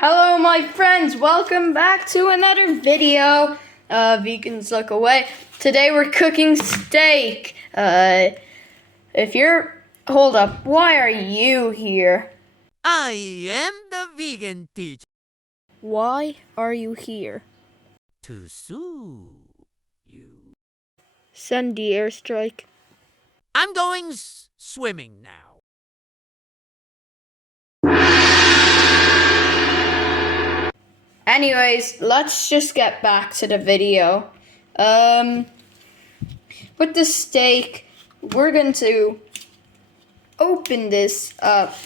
Hello my friends, welcome back to another video. Vegans look away. Today we're cooking steak. Hold up, why are you here? I am the vegan teacher Why are you here? to sue you. Send the airstrike. I'm going swimming now. Anyways, let's just get back to the video. With the steak, we're going to open this up.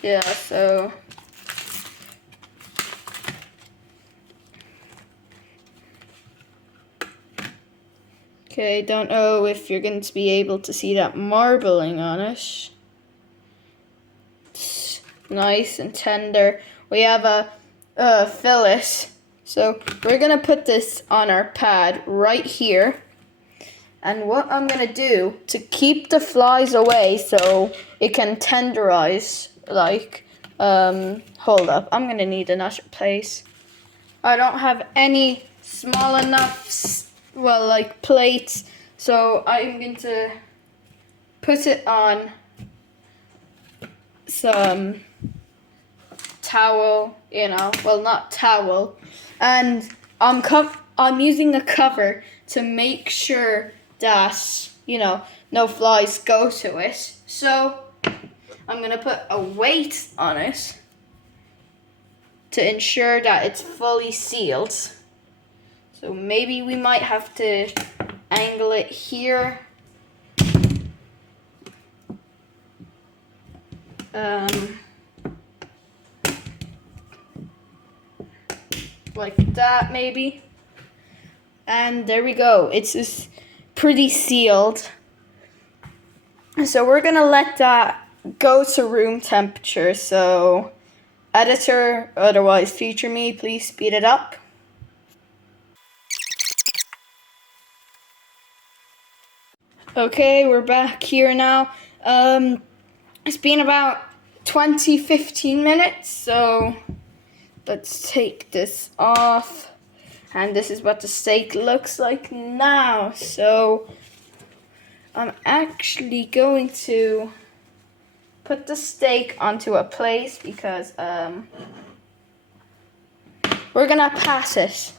Yeah, so okay, don't know if you're going to be able to see that marbling on it. It's nice and tender. We have a fillet. So we're going to put this on our pad right here. And what I'm going to do to keep the flies away so it can tenderize, hold up, I'm going to need another place. I don't have any small enough, plates, so I'm going to put it on some towel, not towel, and I'm using a cover to make sure that, no flies go to it. So I'm going to put a weight on it to ensure that it's fully sealed. So maybe we might have to angle it here. Like that maybe. And there we go. It's just pretty sealed. So we're gonna let that go to room temperature. So editor, otherwise future me, please speed it up. Okay, we're back here now. It's been about 15 minutes, so let's take this off. And this is what the steak looks like now. So I'm actually going to put the steak onto a plate because we're gonna pass it.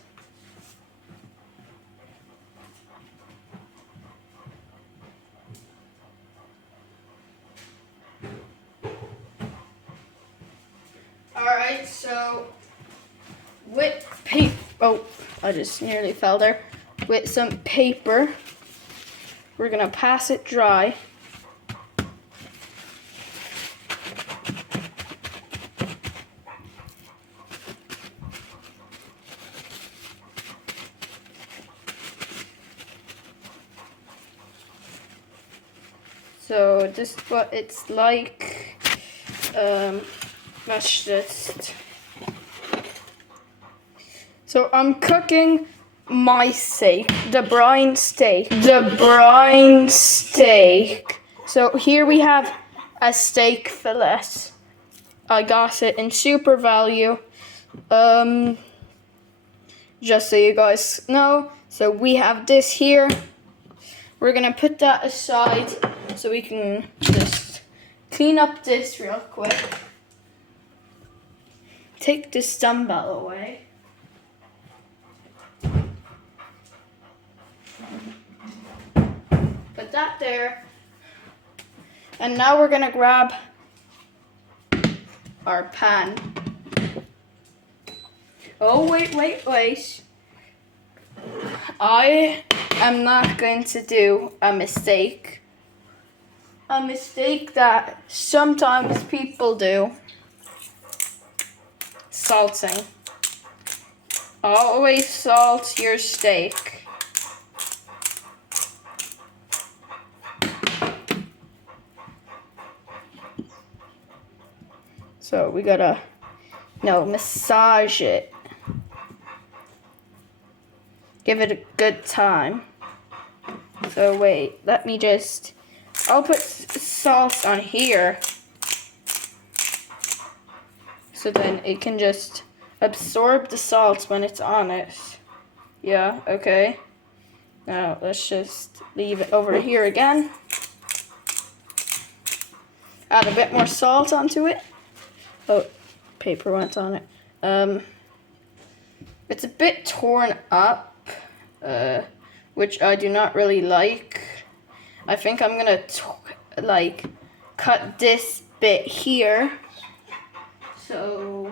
Alright, so with paper, I just nearly fell there. With some paper, we're gonna pass it dry. So this is what it's like. Let's just. So I'm cooking my steak, the Bryan steak. So here we have a steak fillet. I got it in super value. Just so you guys know. So we have this here. We're gonna put that aside so we can just clean up this real quick. Take this dumbbell away. Put that there. And now we're gonna grab our pan. Oh, wait. I am not going to do a mistake. A mistake that sometimes people do. Salting. Always salt your steak. So we gotta, massage it. Give it a good time. So wait, I'll put salt on here. so then it can just absorb the salt when it's on it. Yeah, okay. Now let's just leave it over here again. Add a bit more salt onto it. Oh, paper went on it. It's a bit torn up, which I do not really like. I think I'm gonna cut this bit here. So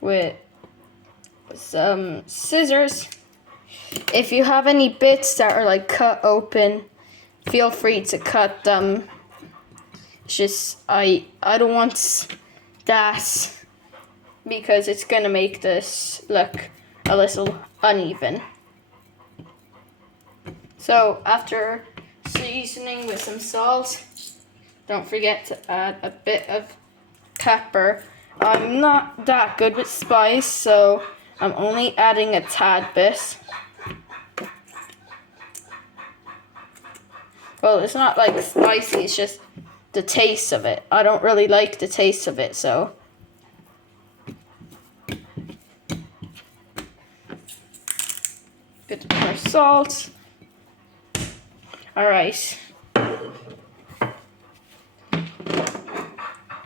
with some scissors. If you have any bits that are like cut open, feel free to cut them. It's just I don't want that because it's gonna make this look a little uneven. So after seasoning with some salt, don't forget to add a bit of pepper. I'm not that good with spice, so I'm only adding a tad bit. Well, it's not like spicy, it's just the taste of it. I don't really like the taste of it, so. Bit more salt. Alright.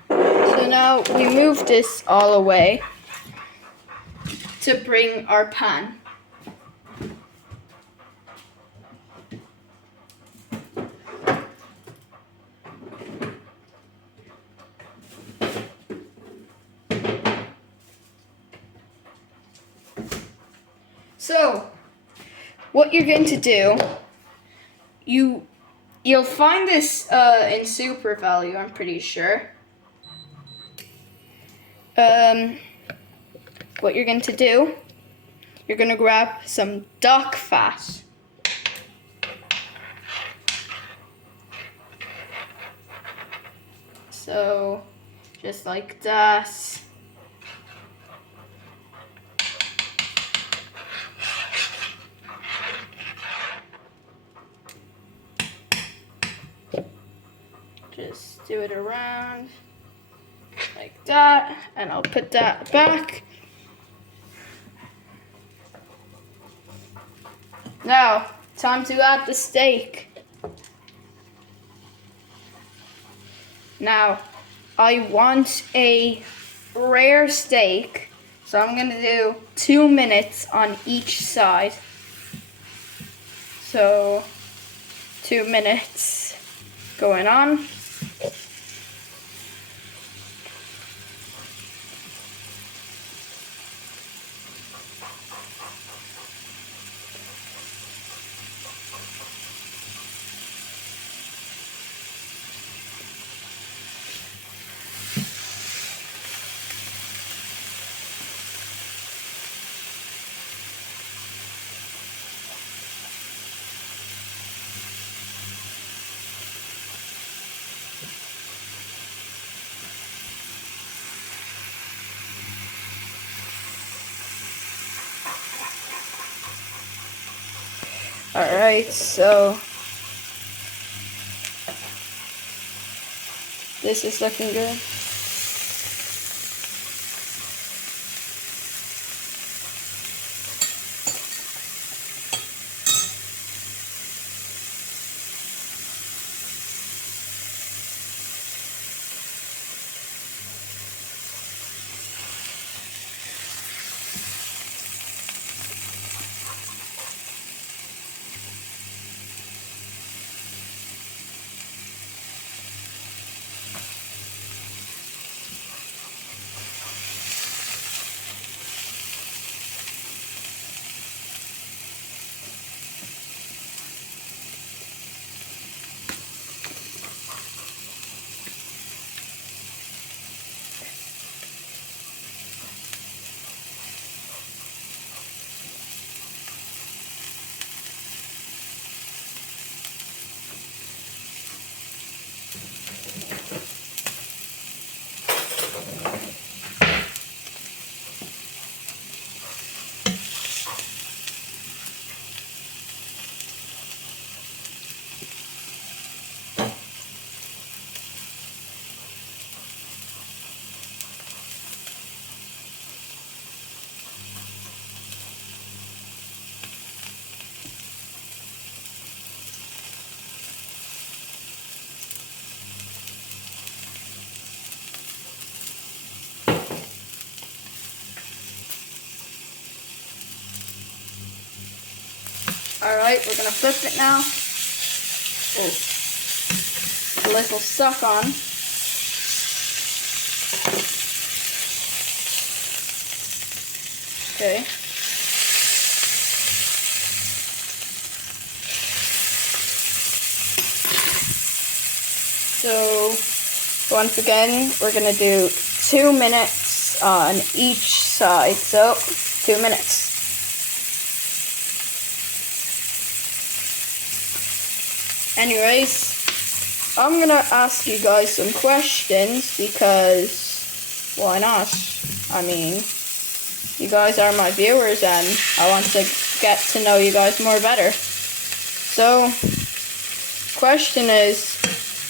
So now we move this all away to bring our pan. So, what you're going to do, you'll find this in Super Value, I'm pretty sure. What you're going to do, you're going to grab some duck fat. So, just like that. Just do it around like that, and I'll put that back. Now, time to add the steak. Now, I want a rare steak, so I'm gonna do 2 minutes on each side. So, 2 minutes going on. Alright, so this is looking good. Alright, we're gonna flip it now. Oh, a little stuck on. Okay. So, once again, we're gonna do 2 minutes on each side. So, 2 minutes. Anyways, I'm gonna ask you guys some questions because why not? I mean, you guys are my viewers and I want to get to know you guys more better. So, question is,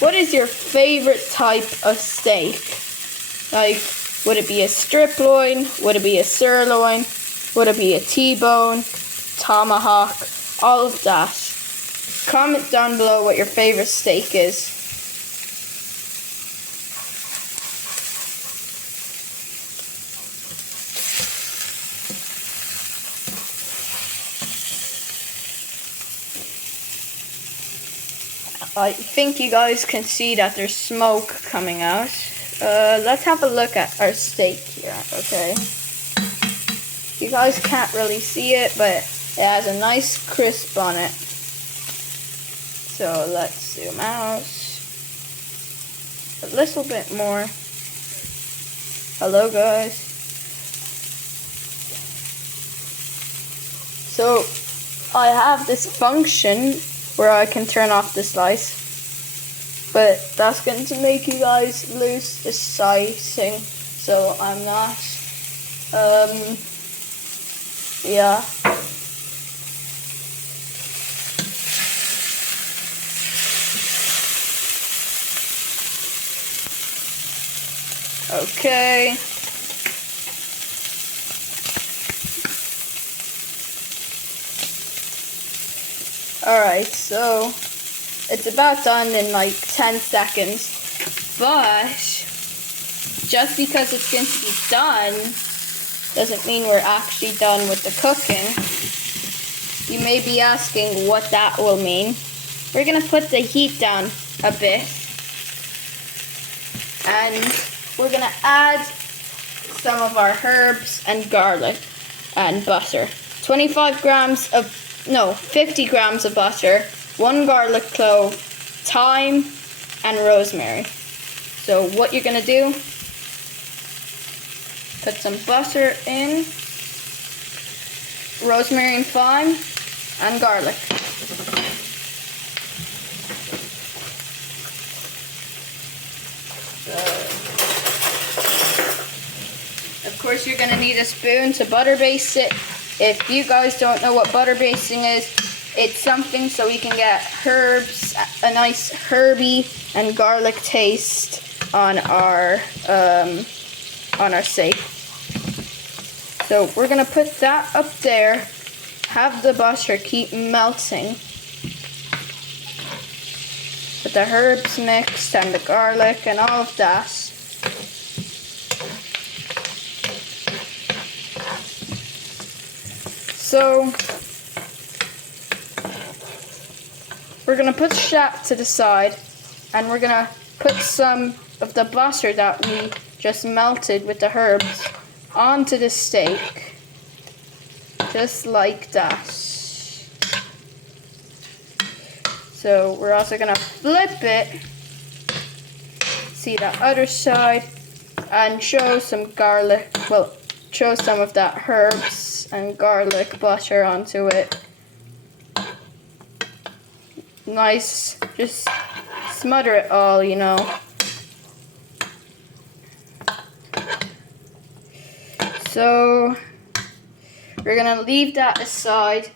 what is your favorite type of steak? Like, would it be a strip loin? Would it be a sirloin? Would it be a T-bone? Tomahawk? All of that. Comment down below what your favorite steak is. I think you guys can see that there's smoke coming out. Let's have a look at our steak here, okay? You guys can't really see it, but it has a nice crisp on it. So let's zoom out a little bit more. Hello guys. So I have this function where I can turn off the slice, but that's going to make you guys lose the slicing, so I'm not, yeah. Okay. Alright, so it's about done in like 10 seconds, but just because it's going to be done doesn't mean we're actually done with the cooking. You may be asking what that will mean. We're going to put the heat down a bit, and we're going to add some of our herbs and garlic and butter. 50 grams of butter, 1 garlic clove, thyme, and rosemary. So what you're gonna do, put some butter in, rosemary and thyme, and garlic. Of course, you're gonna need a spoon to butter baste it. If you guys don't know what butter basting is, it's something so we can get herbs, a nice herby and garlic taste on our steak. So we're gonna put that up there. Have the butter keep melting. With the herbs mixed and the garlic and all of that. So we're gonna put that to the side, and we're gonna put some of the butter that we just melted with the herbs onto the steak, just like that. So we're also gonna flip it, see the other side, and show some garlic, well, show some of that herbs and garlic butter onto it. Nice, just smother it all, you know. So we're gonna leave that aside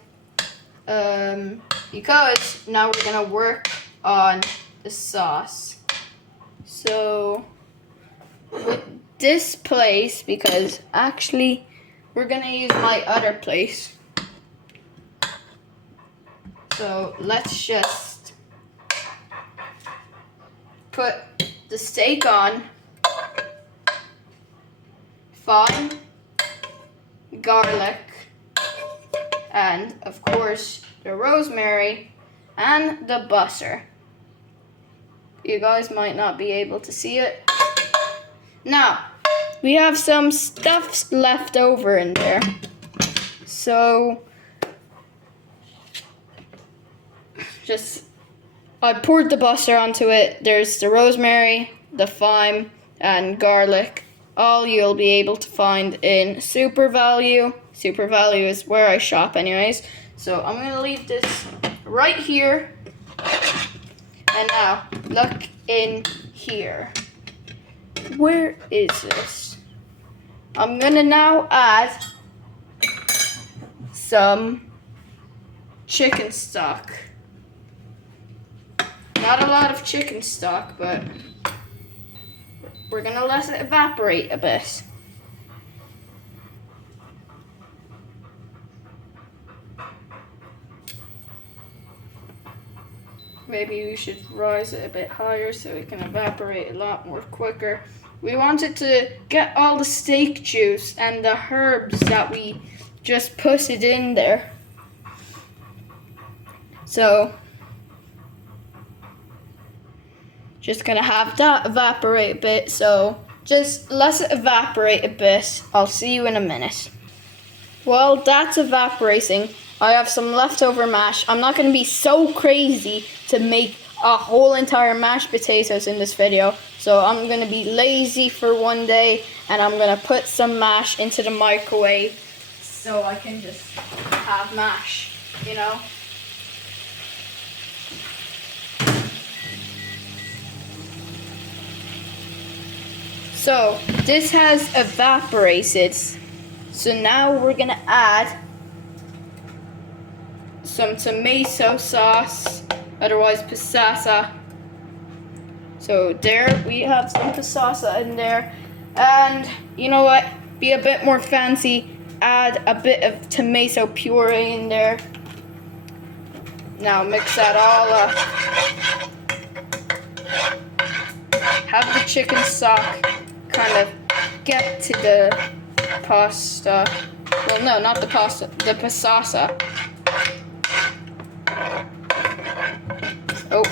because now we're gonna work on the sauce. So with this place, because actually we're gonna use my other place. So let's just put the steak on, thyme, garlic, and of course the rosemary and the butter. You guys might not be able to see it. Now, we have some stuff left over in there. So, I poured the butter onto it. There's the rosemary, the thyme, and garlic. All you'll be able to find in Super Value. Super Value is where I shop anyways. So I'm going to leave this right here. And now, look in here. Where is this? I'm going to now add some chicken stock. Not a lot of chicken stock, but we're going to let it evaporate a bit. Maybe we should rise it a bit higher so it can evaporate a lot more quicker. We want it to get all the steak juice and the herbs that we just put it in there. So, just gonna have that evaporate a bit. So, just let it evaporate a bit. I'll see you in a minute. While that's evaporating, I have some leftover mash. I'm not going to be so crazy to make a whole entire mashed potatoes in this video. So I'm going to be lazy for one day and I'm going to put some mash into the microwave so I can just have mash, you know. So this has evaporated. So now we're going to add some tomato sauce, otherwise pasasa. So there we have some pasasa in there. And you know what? Be a bit more fancy. Add a bit of tomato puree in there. Now mix that all up. Have the chicken stock kind of get to the pasta. Well, no, not the pasta, the pasasa. Oh,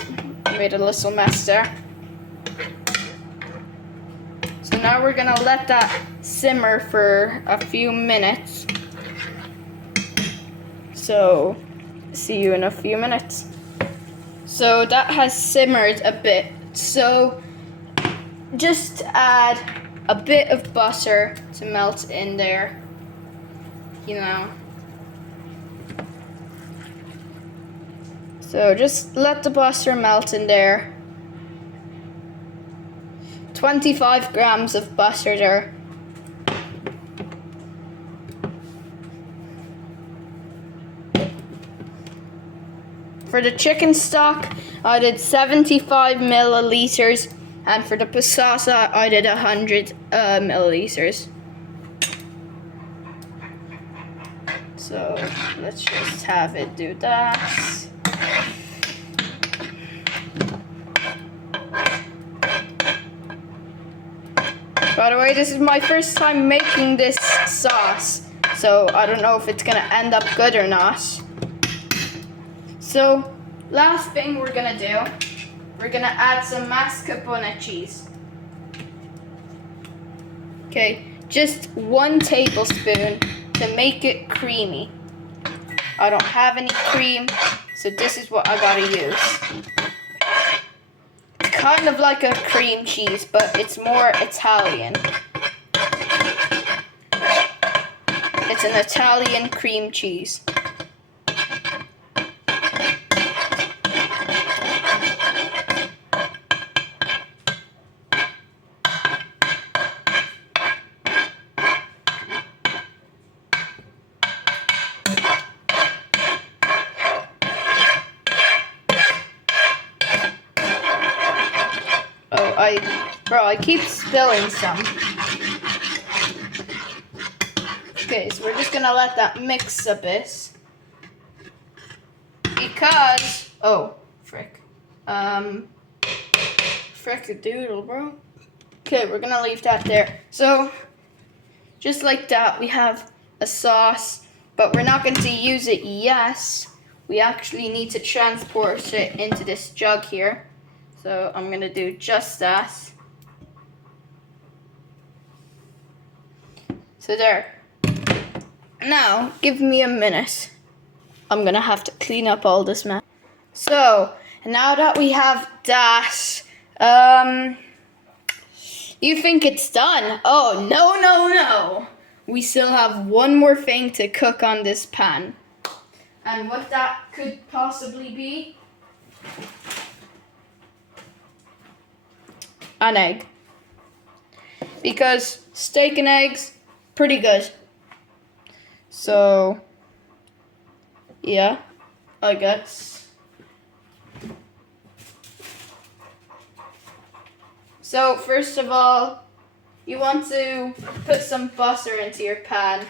I made a little mess there. So now we're gonna let that simmer for a few minutes. So, see you in a few minutes. So that has simmered a bit. So, just add a bit of butter to melt in there. You know. So just let the butter melt in there. 25 grams of butter there. For the chicken stock, I did 75 milliliters, and for the pasasa, I did 100 milliliters. So let's just have it do that. By the way, this is my first time making this sauce, so I don't know if it's gonna end up good or not. So, last thing we're gonna do, we're gonna add some mascarpone cheese. Okay, just 1 tablespoon to make it creamy. I don't have any cream, so this is what I gotta use. It's kind of like a cream cheese, but it's more Italian. It's an Italian cream cheese. I keep spilling some. Okay, so we're just gonna let that mix a bit. Because, oh, frick. Frick a doodle, bro. Okay, we're gonna leave that there. So, just like that, we have a sauce. but we're not going to use it yet. We actually need to transport it into this jug here. So I'm going to do just that. So there. Now, give me a minute. I'm going to have to clean up all this mess. So, now that we have that, you think it's done? Oh, no. We still have one more thing to cook on this pan. And what that could possibly be? An egg. Because steak and eggs, pretty good. So, yeah, I guess. So, first of all, you want to put some butter into your pan.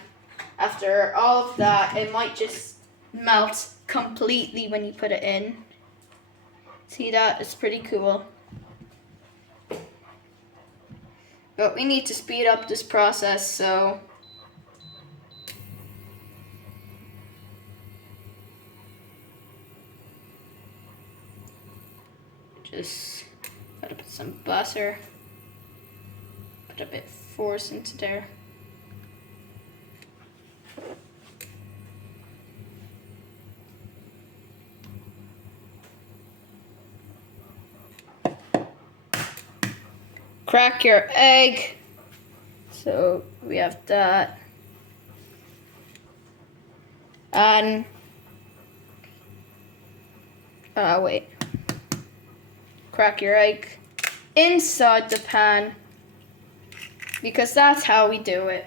After all of that, it might just melt completely when you put it in. See that? It's pretty cool. But we need to speed up this process, so just gotta put some butter. Put a bit of force into there. Crack your egg. So we have that. And wait. Crack your egg inside the pan, because that's how we do it.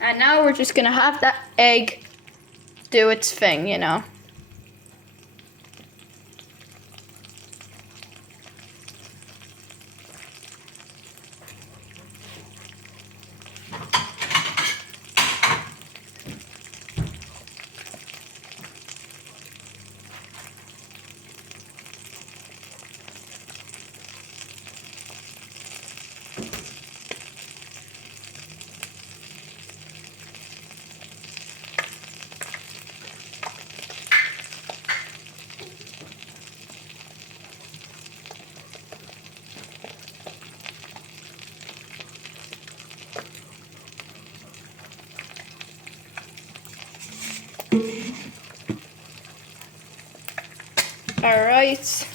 And now we're just gonna have that egg do its thing, you know. Alright.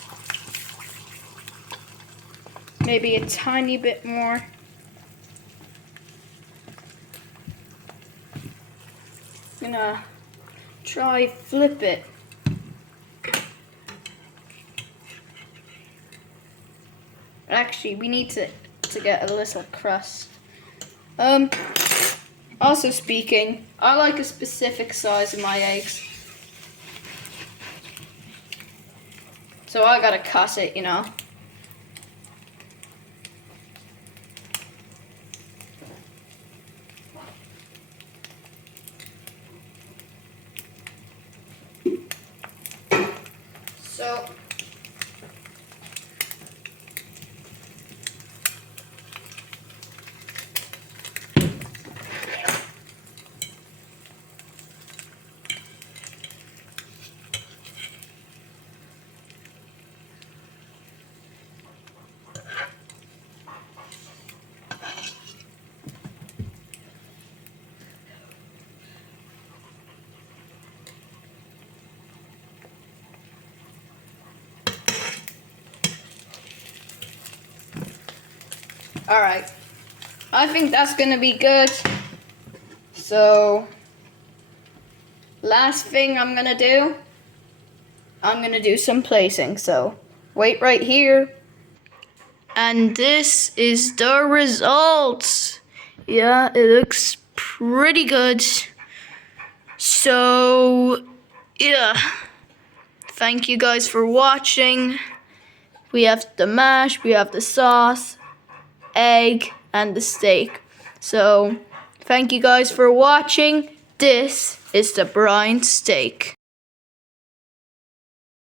Maybe a tiny bit more. Gonna try flip it. Actually, we need to get a little crust. Also speaking, I like a specific size of my eggs. So I gotta cut it, you know. So alright, I think that's gonna be good. So, last thing I'm gonna do some placing, so wait right here. And this is the result. Yeah, it looks pretty good. So, yeah, thank you guys for watching. We have the mash, we have the sauce, egg, and the steak. So, thank you guys for watching. This is the Bryan steak.